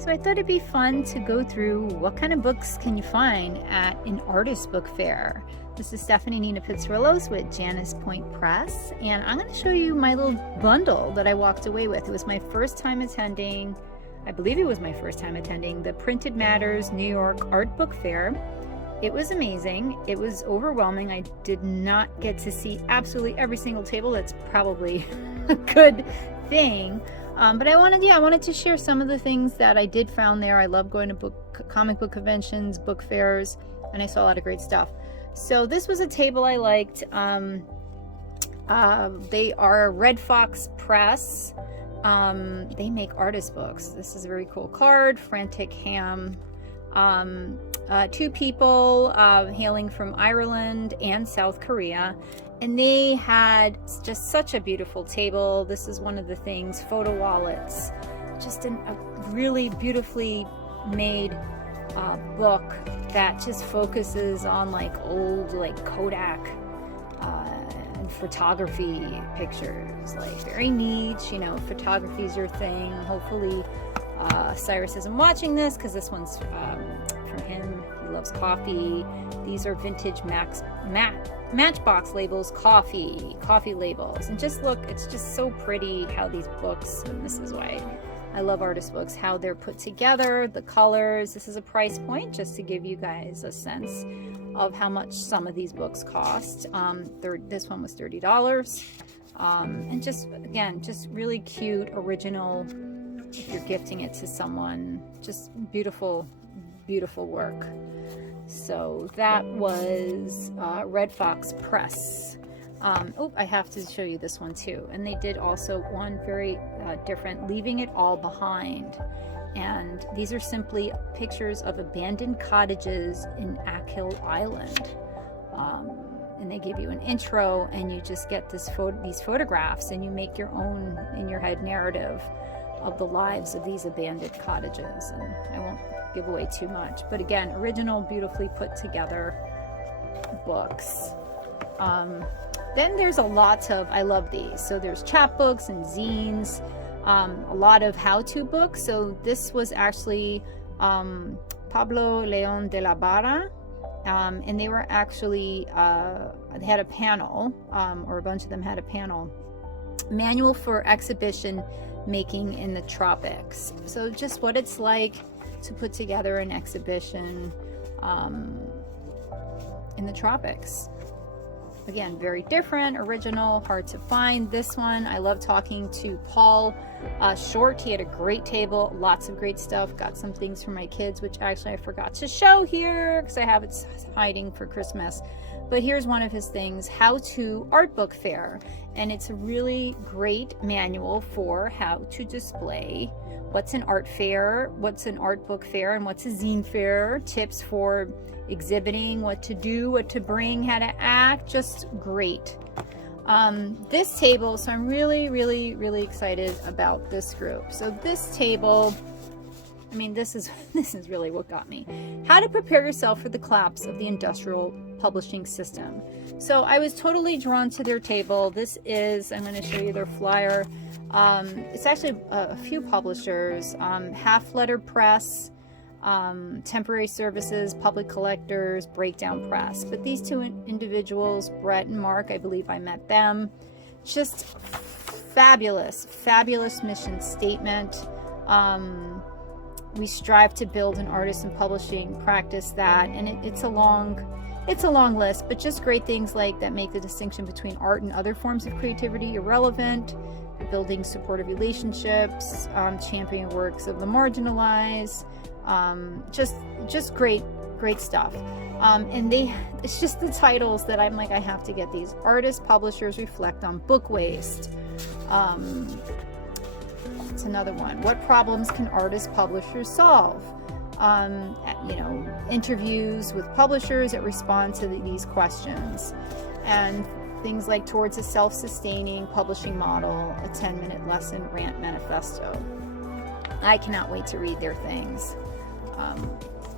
So I thought it'd be fun to go through what kind of books can you find at an artist book fair. This is Stephanie Nina Pitsirilos with Janus Point Press, and I'm going to show you my little bundle that I walked away with. It was my first time attending, I believe it was my first time attending the Printed Matters New York Art Book Fair. It was amazing. It was overwhelming. I did not get to see absolutely every single table. That's probably a good thing. But I wanted to share some of the things that I did found there. I love going to comic book conventions, book fairs, and I saw a lot of great stuff. So this was a table I liked. They are Red Fox Press. They make artist books. This is a very cool card. Frantic Ham. Two people hailing from Ireland and South Korea, and they had just such a beautiful table. This is one of the things, photo wallets, just a really beautifully made book that just focuses on like old Kodak and photography pictures, like very niche, photography is your thing. Hopefully Cyrus isn't watching this, because this one's from him. He loves coffee. These are vintage Matchbox labels, coffee labels, and just look, it's just so pretty how these books, and this is why I love artist books, how they're put together, the colors. This is a price point just to give you guys a sense of how much some of these books cost. This one was $30, and just again, just really cute, original. If you're gifting it to someone, just beautiful work. So that was Red Fox Press. I have to show you this one too. And they did also one very different, Leaving It All Behind. And these are simply pictures of abandoned cottages in Achill Island. And they give you an intro, and you just get these photographs, and you make your own in your head narrative of the lives of these abandoned cottages. And I won't give away too much, but again, original, beautifully put together books. Then there's a lot of, I love these, so there's chapbooks and zines, a lot of how-to books. So this was actually Pablo Leon de la Barra, and they were actually they had a panel, or a bunch of them had a panel, manual for exhibition making in the tropics. So just what it's like to put together an exhibition in the tropics. Again, very different, original, hard to find. This one, I love talking to Paul Short. He had a great table, lots of great stuff. Got some things for my kids, which actually I forgot to show here because I have it hiding for Christmas. But here's one of his things, How to Art Book Fair. And it's a really great manual for how to display what's an art fair, what's an art book fair, and what's a zine fair, tips for exhibiting, what to do, what to bring, how to act, just great. This table, so I'm really excited about this group. So this table, I mean, this is really what got me. How to prepare yourself for the collapse of the industrial publishing system. So I was totally drawn to their table. This is, I'm going to show you their flyer. It's actually a few publishers, Half Letter Press, Temporary Services, Public Collectors, Breakdown Press. But these two individuals, Brett and Mark, I believe I met them. Just fabulous mission statement. We strive to build an artist in publishing practice that, and it's a long list, but just great things like that make the distinction between art and other forms of creativity irrelevant, building supportive relationships, championing works of the marginalized, just great stuff. And it's just the titles that I'm like, I have to get these. Artists, publishers reflect on book waste. It's another one. What problems can artists, publishers solve? Interviews with publishers that respond to these questions, and things like Towards a Self-Sustaining Publishing Model, a 10-minute lesson rant manifesto. I cannot wait to read their things.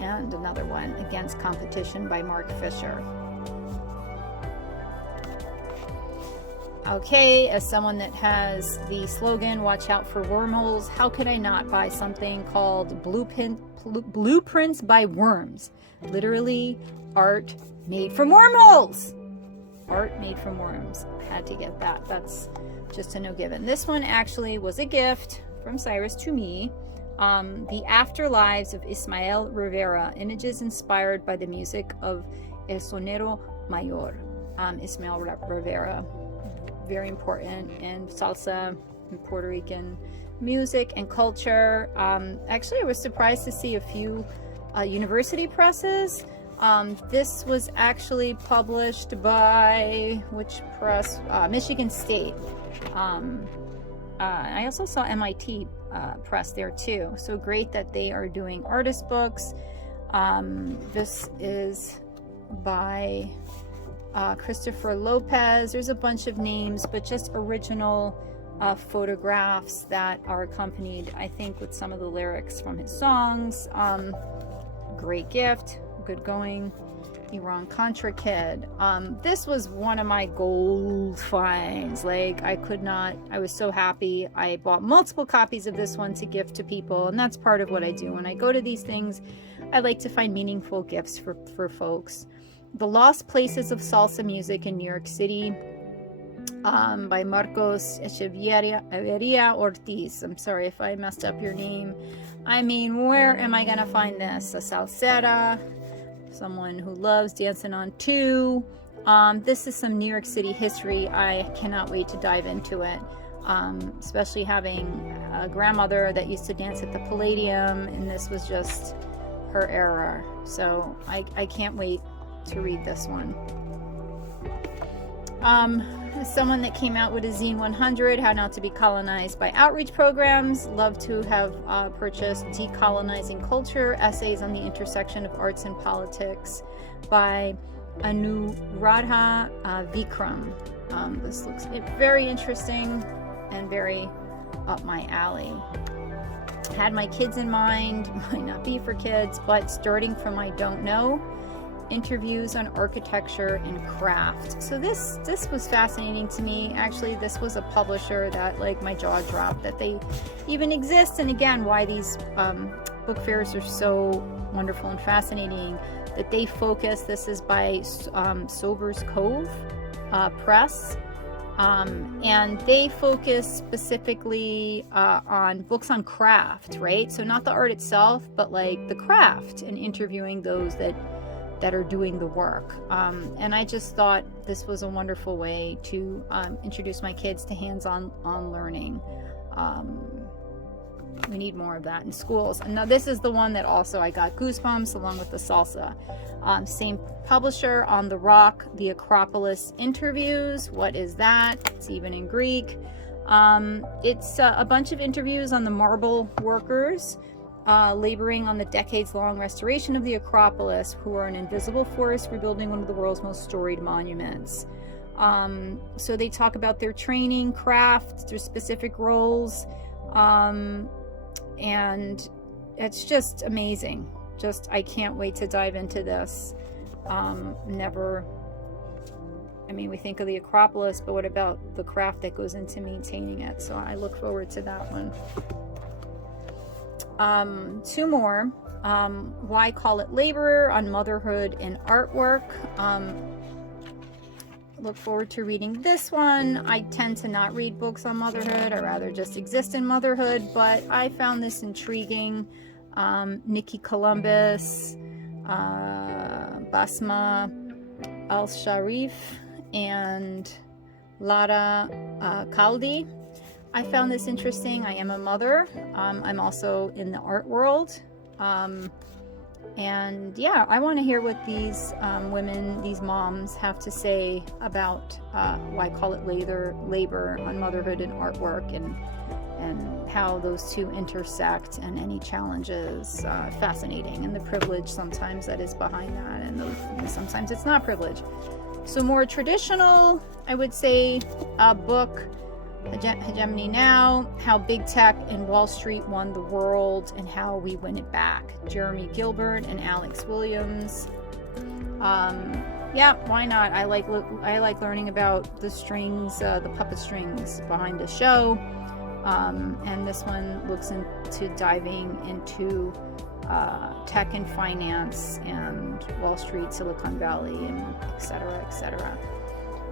And another one, Against Competition by Mark Fisher. Okay, as someone that has the slogan, watch out for wormholes, how could I not buy something called Blueprints by Worms? Literally, art made from wormholes. Art made from worms. Had to get that. That's just a no given. This one actually was a gift from Cyrus to me. The Afterlives of Ismael Rivera, images inspired by the music of El Sonero Mayor. Ismael Rivera, very important in salsa and Puerto Rican music and culture. Actually, I was surprised to see a few university presses. This was actually published by which press? Michigan State. I also saw MIT press there too. So great that they are doing artist books. This is by Christopher Lopez. There's a bunch of names, but just original photographs that are accompanied, I think, with some of the lyrics from his songs. Great gift, good going. Iran-Contra kid. This was one of my gold finds. Like, I was so happy. I bought multiple copies of this one to gift to people, and that's part of what I do. When I go to these things, I like to find meaningful gifts for folks. The Lost Places of Salsa Music in New York City, by Marcos Echeverria Ortiz. I'm sorry if I messed up your name. I mean, where am I gonna find this? A salsera, someone who loves dancing on two. This is some New York City history. I cannot wait to dive into it, especially having a grandmother that used to dance at the Palladium, and this was just her era. So I can't wait to read this one. Someone that came out with a zine 100, How Not to Be Colonized by Outreach Programs. Love to have purchased Decolonizing Culture, Essays on the Intersection of Arts and Politics by Anuradha Vikram. This looks very interesting and very up my alley. Had my kids in mind, might not be for kids, but starting from I don't know, interviews on architecture and craft. So this was fascinating to me. Actually, this was a publisher that, like, my jaw dropped that they even exist, and again, why these book fairs are so wonderful and fascinating, that they focus. This is by Sober's Cove Press, and they focus specifically on books on craft, right? So not the art itself, but like the craft, and interviewing those that are doing the work. And I just thought this was a wonderful way to introduce my kids to hands-on learning. We need more of that in schools. And now this is the one that also I got goosebumps along with the salsa. Same publisher, On the Rock, The Acropolis Interviews. What is that? It's even in Greek. It's a bunch of interviews on the marble workers laboring on the decades-long restoration of the Acropolis, who are an invisible force rebuilding one of the world's most storied monuments. So they talk about their training, craft, their specific roles, and it's just amazing. I can't wait to dive into this. We think of the Acropolis, but what about the craft that goes into maintaining it? So I look forward to that one. Two more. Why Call It Labor on Motherhood and Artwork. Look forward to reading this one. I tend to not read books on motherhood. I rather just exist in motherhood, but I found this intriguing. Nikki Columbus, Basma Al-Sharif, and Lara Kaldi. I found this interesting. I am a mother. I'm also in the art world. And yeah, I want to hear what these women, these moms, have to say about why call it labor on motherhood and artwork, and how those two intersect, and any challenges. Fascinating, and the privilege sometimes that is behind that, and sometimes it's not privilege. So more traditional, I would say, book, Hegemony Now, How Big Tech and Wall Street Won the World and How We Win It Back. Jeremy Gilbert and Alex Williams. Yeah, why not? I like learning about the strings, the puppet strings behind the show. And this one looks into diving into tech and finance and Wall Street, Silicon Valley, and etc., etc.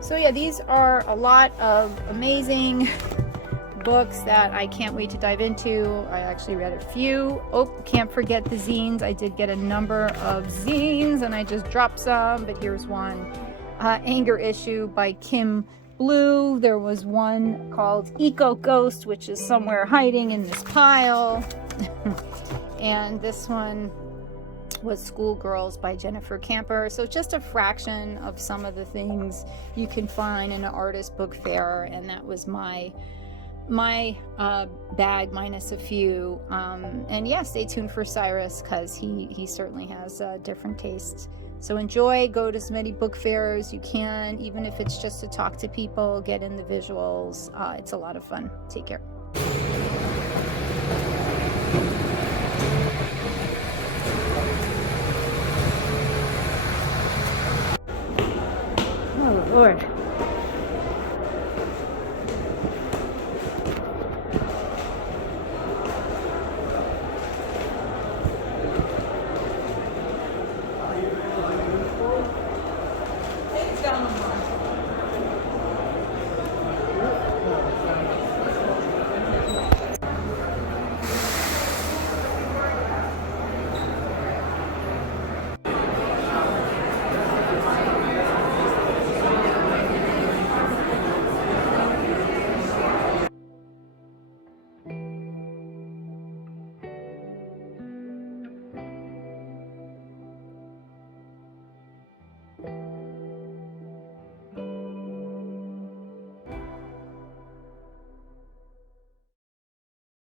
So yeah, these are a lot of amazing books that I can't wait to dive into. I actually read a few. Oh, can't forget the zines. I did get a number of zines and I just dropped some, but here's one. Anger Issue by Kim Blue. There was one called Eco Ghost, which is somewhere hiding in this pile. And this one was Schoolgirls by Jennifer Camper. So just a fraction of some of the things you can find in an artist book fair, and that was my bag minus a few. And yeah, stay tuned for Cyrus, because he certainly has different tastes. So enjoy, go to as many book fairs you can, even if it's just to talk to people, get in the visuals. It's a lot of fun. Take care. Oh Lord.